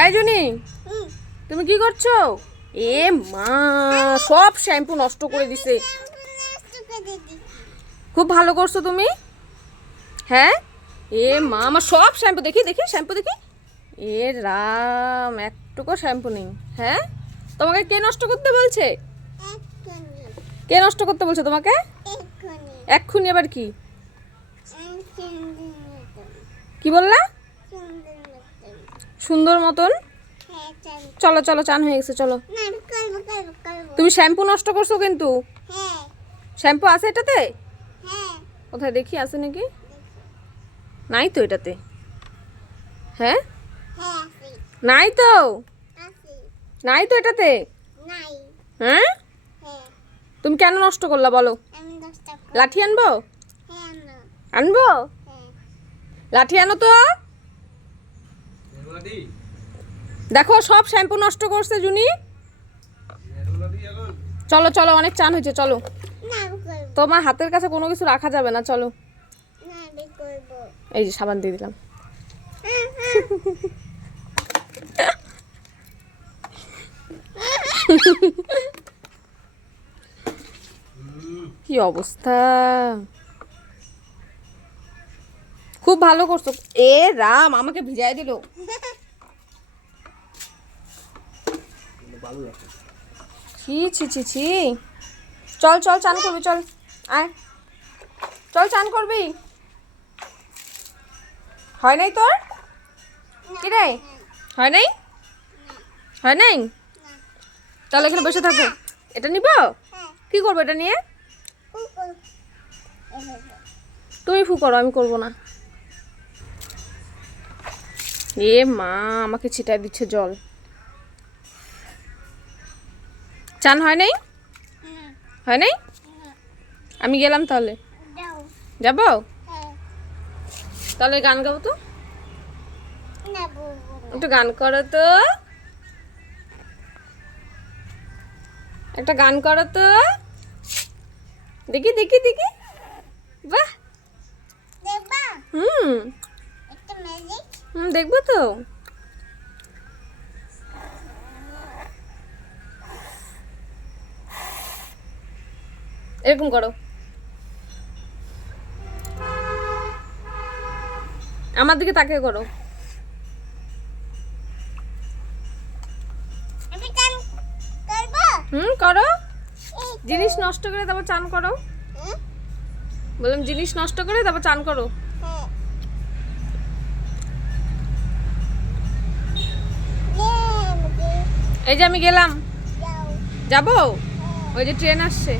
এই জুনি তুমি কি করছ? এ মা সব শ্যাম্পু নষ্ট করে দিছে। খুব ভালো করছ তুমি। হ্যাঁ? এ মা আমার সব শ্যাম্পু দেখি দেখি শ্যাম্পু দেখি। এ রাম একটুকু শ্যাম্পু নেই হ্যাঁ? তোমাকে কে নষ্ট করতে বলছে? কে নষ্ট করতে বলছে তোমাকে? এক্ষুনি। আবার কি? কি বললা? সুন্দর মতন? চলো চলো, চান হয়ে গেছে, চলো। তুমি শ্যাম্পু নষ্ট করছ কিন্তু? শ্যাম্পু আছে এটাতে? কোথায়? দেখি, আছে নাকি? নাই তো এটাতে। হ্যাঁ? নাই তো? নাই তো এটাতে? হ্যাঁ? তুমি কেন নষ্ট করলা বলো? লাঠি আনব? আনব? লাঠি আনো তো? দেখো সব শ্যাম্পু নষ্ট করছে জুনি। চলো চলো অনেক চান হয়েছে চলো। তোমার হাতের কাছে কোনো কিছু রাখা যাবে না চলো। এই যে সাবান দিয়ে দিলাম। কি অবস্থা? খুব ভালো করছ। এ রাম, আমাকে ভিজাই দিল। ছি ছি ছি ছি। চল চল, চান করবি, চল। আয়। চল, চান করবি। হয় নাই তোর? কি রে? হয় নাই? হয় নাই? তাহলে এখানে বসে থাকো। এটা নিব? কি করব এটা নিয়ে? তুমি ফু করো, আমি করব না। এ মা আমাকে ছিটাই দিচ্ছে জল। চান হয় নাই? হয় নাই? আমি গেলাম তাহলে। যাব? হ্যাঁ। তাহলে গান গাবো তো? একটু গান করো তো। একটা গান করো তো। দেখি দেখি দেখি। বাহ! হুম। হুম দেখব তো। এরকম করো। আমার দিকে তাকে করো। হুম করো। জিনিস নষ্ট করে তারপর চান করো। বললাম জিনিস নষ্ট করে তারপর চান করো। এই যে আমি গেলাম। যাব? ওই যে ট্রেন আসছে।